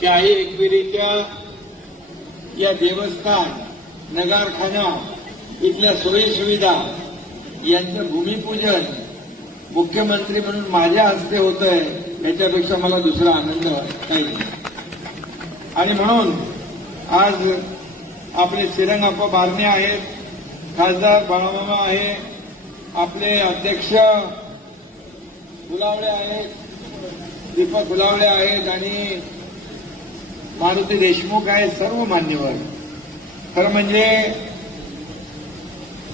की एकविरीच्या या देवस्थान नगारखाना इथल्या सोयी सुविधा यांचं भूमिपूजन मुख्यमंत्री म्हणून माझ्या हस्ते होत आहे याच्यापेक्षा मला दुसरा आनंद काही नाही. आणि म्हणून आज आपले श्रीरंगाप्पा बारणे आहेत खासदार बाळामामा आहे आपले अध्यक्ष गुलावडे आहेत दीपक फुलावळे आहेत आणि मारुती देशमुख आहे सर्व मान्यवर. खरं म्हणजे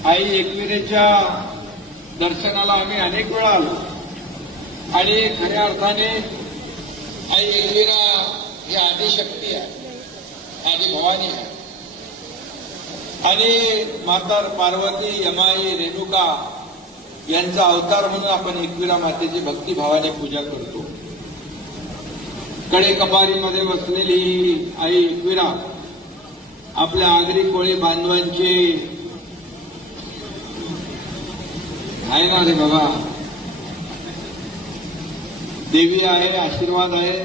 आई एकविरेच्या दर्शनाला आम्ही अनेक वेळा आलो. आणि खऱ्या अर्थाने आई एकविरा ही आदिशक्ती आहे. आदि भवानी आहे. आणि मातार पार्वती यमाई रेणुका यांचा अवतार म्हणून आपण एकविरा मातेची भक्तिभावाने पूजा करतो. कडे कपारीमध्ये बसलेली आई एकविरा आपल्या आगरी कोळी बांधवांची. आहे ना रे बाबा. देवी आहे आशीर्वाद आहे.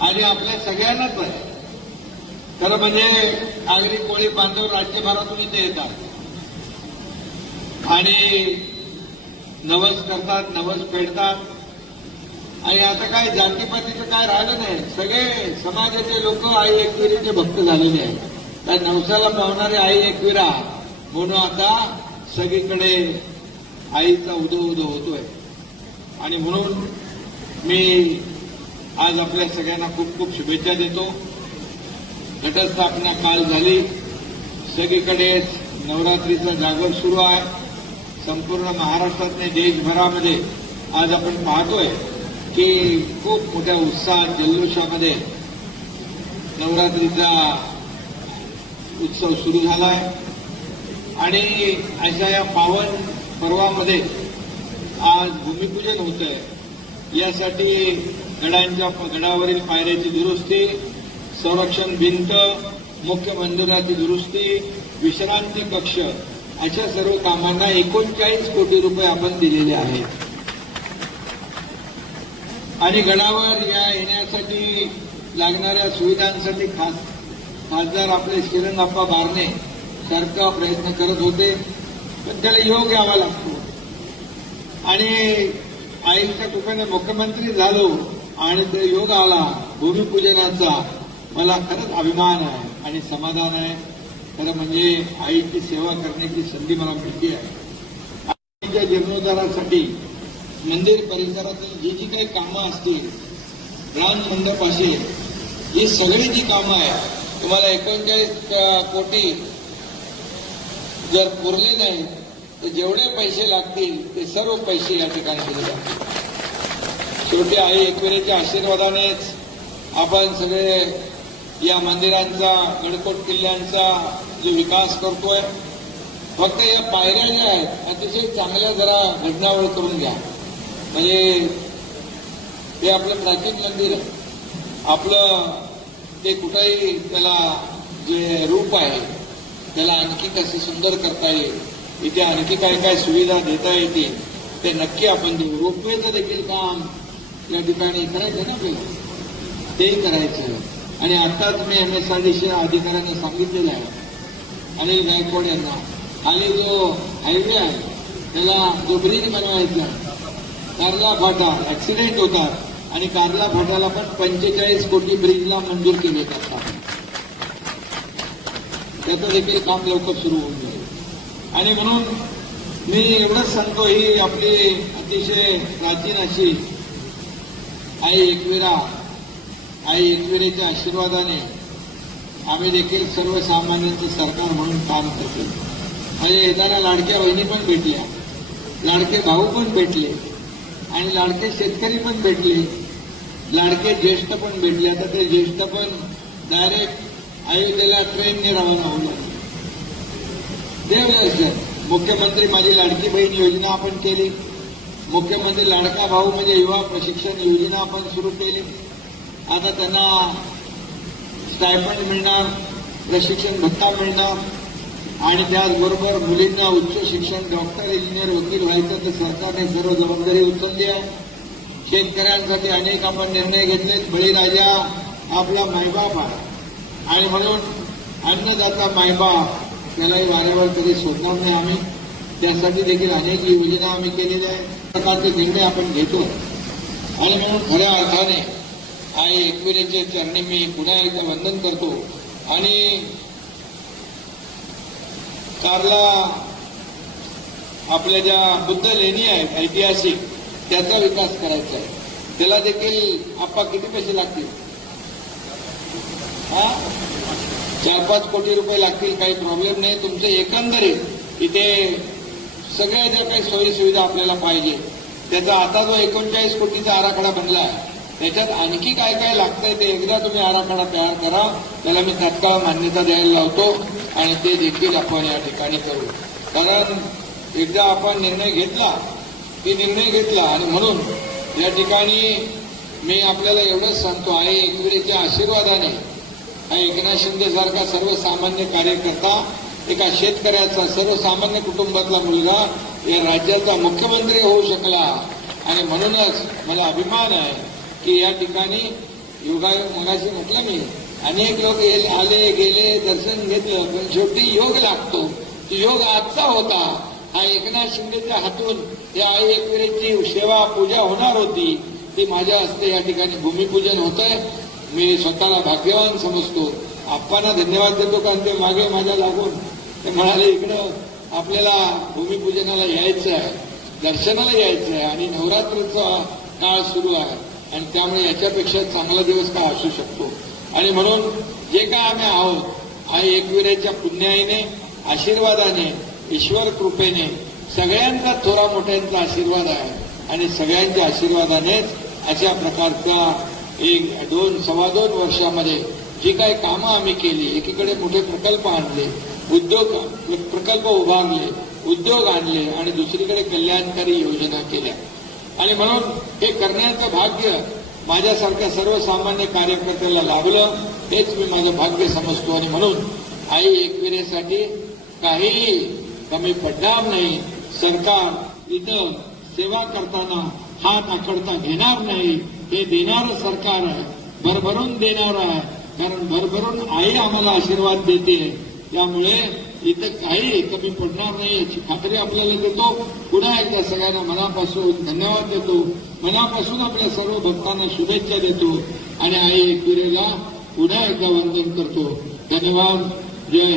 आणि आपल्या सगळ्यांनाच आहे. खरं म्हणजे आगरी कोळी बांधव राज्यभरातून इथे येतात. आणि नवस करतात नवस फेडतात. आणि आता काय जातीपातीचं काय राहिलं नाही. सगळे समाजाचे लोक आई एकविरीचे भक्त झालेले आहेत. त्या नवसाला पावणारे आई एकविरा. म्हणून आता सगळीकडे आईचा उदो उदो होतोय. आणि म्हणून मी आज आपल्या सगळ्यांना खूप खूप शुभेच्छा देतो. घटस्थापना काल झाली. सगळीकडे नवरात्रीचा जागर सुरू आहे. संपूर्ण महाराष्ट्रातने देशभरामध्ये आज आपण पाहतोय. की खूप मोठ्या उत्साहात जल्लोषामध्ये नवरात्रीचा उत्सव सुरू झाला आहे आणि अशा या पावन पर्वामध्ये आज भूमिपूजन होत आहे यासाठी गडांच्या गडावरील पायऱ्याची दुरुस्ती संरक्षण भिंत मुख्य मंदिराची दुरुस्ती विश्रांती कक्ष अशा सर्व कामांना एकोणचाळीस कोटी रुपये आपण दिलेले आहेत. आणि गडावर या येण्यासाठी लागणाऱ्या सुविधांसाठी खास खासदार आपले श्रीरंगाप्पा बारणे सारखा प्रयत्न करत होते. पण त्याला योग यावा लागतो. आणि आईच्या कृपेने मुख्यमंत्री झालो आणि ते योग आला. भूमिपूजनाचा मला खरंच अभिमान आहे आणि समाधान आहे. खरं म्हणजे आईची सेवा करण्याची संधी मला मिळते आहे. आईच्या जीर्णोद्धारासाठी मंदिर परिसरातील जी जी काही कामं असतील राम मंडप असेल ही सगळी जी कामं आहेत तुम्हाला एकोणचाळीस कोटी जर पुरले नाही तर जेवढे पैसे लागतील ते सर्व पैसे या ठिकाणी दिले जातील. शेवटी आई एकविरेच्या आशीर्वादानेच आपण सगळे या मंदिरांचा गडकोट किल्ल्यांचा जो विकास करतोय फक्त या पायऱ्या ज्या आहेत अतिशय चांगल्या जरा घटनावळ करून घ्या. म्हणजे हे आपलं प्राचीन मंदिर आहे आपलं ते कुठंही त्याला जे रूप आहे त्याला आणखी कसं सुंदर करता येईल इथे आणखी काय काय सुविधा देता येतील ते नक्की आपण देऊ. रोपवेचं देखील काम या ठिकाणी करायचं ना पहिलं तेही करायचं. आणि आत्ताच मी एम एस आर अधिकाऱ्यांना सांगितलेलं आहे. अनिल गायकवाड यांना. आणि जो हायवे आहे त्याला जो ब्रिज बनवायचा कारला फाटा ऍक्सिडेंट होतात आणि कारला फाटाला पण पंचेचाळीस कोटी ब्रिजला मंजूर केले जातात. त्याचं देखील काम लवकर सुरू होऊन जाईल. आणि म्हणून मी एवढंच सांगतो ही आपली अतिशय प्राचीन अशी आई एकविरा आई एकविरेच्या आशीर्वादाने आम्ही देखील सर्वसामान्यांचं सरकार म्हणून काम करतो. आणि येताना लाडक्या बहिणी पण भेटल्या. लाडके भाऊ पण भेटले. आणि लाडके शेतकरी पण भेटले. लाडके ज्येष्ठ पण भेटले. आता ते ज्येष्ठ पण डायरेक्ट अयोध्येला ट्रेनने रवाना होऊ लागले देव मुख्यमंत्री माझी लाडकी बहीण योजना आपण केली. मुख्यमंत्री लाडका भाऊ म्हणजे युवा प्रशिक्षण योजना आपण सुरू केली. आता त्यांना स्टायफंड मिळणार प्रशिक्षण भत्ता मिळणार. आणि त्याचबरोबर मुलींना उच्च शिक्षण डॉक्टर इंजिनियर वकील व्हायचं तर सरकारने सर्व जबाबदारी उचलली आहे शेतकऱ्यांसाठी अनेक आपण निर्णय घेतलेत. बळीराजा आपला मायबाप आहे. आणि म्हणून अन्नदाता मायबाप त्यालाही वाऱ्यावर कधी सोडणार नाही आम्ही. त्यासाठी देखील अनेक योजना आम्ही केलेल्या आहेत. प्रकारचे निर्णय आपण घेतो. आणि म्हणून खऱ्या अर्थाने आई एकविरेच्या चरणी मी पुन्हा एकदा वंदन करतो. आणि कारला आपल्या ज्या बुद्ध लेणी आहेत ऐतिहासिक त्याचा विकास करायचा आहे. त्याला देखील आप्पा किती पैसे लागतील? हा? चार पाच कोटी रुपये लागतील काही प्रॉब्लेम नाही. तुमचे एकंदरीत इथे सगळ्या ज्या काही सोयी सुविधा आपल्याला पाहिजे त्याचा आता जो एकोणचाळीस कोटीचा आराखडा बनला आहे त्याच्यात आणखी काय काय लागतंय ते एकदा तुम्ही आराखडा तयार करा. त्याला मी तत्काळ मान्यता द्यायला लावतो आणि ते देखील आपण या ठिकाणी करू. कारण एकदा आपण निर्णय घेतला की निर्णय घेतला आणि म्हणून या ठिकाणी मी आपल्याला एवढंच सांगतो आहे एकविरेच्या आशीर्वादाने हा एकनाथ शिंदे सारखा सर्वसामान्य कार्यकर्ता एका शेतकऱ्याचा सर्वसामान्य कुटुंबातला मुलगा या राज्याचा मुख्यमंत्री होऊ शकला. आणि म्हणूनच मला अभिमान आहे की या ठिकाणी योगा मगाशी म्हटलं मी. अनेक लोक आले गेले दर्शन घेतलं पण शेवटी योग लागतो. तो योग आजचा होता. हा एकनाथ शिंदेच्या हातून या आई एकविरेची सेवा पूजा होणार होती. ती माझ्या हस्ते या ठिकाणी भूमिपूजन होत आहे मी स्वतःला भाग्यवान समजतो. आप्पांना धन्यवाद देतो कारण ते मागे माझ्या लागून ते म्हणाले इकडं आपल्याला भूमिपूजनाला यायचं आहे दर्शनाला यायचं आहे आणि नवरात्रीचा काळ सुरू आहे. आणि त्यामुळे याच्यापेक्षा चांगला दिवस काय असू शकतो? आणि म्हणून जे काय आम्ही आहोत हा एकविरेच्या पुण्याईने आशीर्वादाने ईश्वर कृपेने सगळ्यांचा थोरा मोठ्यांचा आशीर्वाद आहे. आणि सगळ्यांच्या आशीर्वादानेच अशा प्रकारचा एक दोन सव्वा दोन वर्षामध्ये जी काही कामं आम्ही केली एकीकडे मोठे प्रकल्प आणले उद्योग प्रकल्प उभारले उद्योग आणले आणि दुसरीकडे कल्याणकारी योजना केल्या. आणि म्हणून हे करण्याचं भाग्य माझ्यासारख्या सर्वसामान्य कार्यकर्त्याला लाभलं हेच मी माझं भाग्य समजतो. आणि म्हणून आई एकविरेसाठी काहीही कमी पडणार नाही. सरकार इथं सेवा करताना हात आकडता घेणार नाही. हे देणारं सरकार आहे. भरभरून देणार आहे. कारण भरभरून आई आम्हाला आशीर्वाद देते. त्यामुळे इथं काही कमी पडणार नाही याची खात्री आपल्याला देतो. पुन्हा एकदा सगळ्यांना मनापासून धन्यवाद देतो. मनापासून आपल्या सर्व भक्तांना शुभेच्छा देतो. आणि आई एकविरेला पुन्हा एकदा वंदन करतो. धन्यवाद. जय.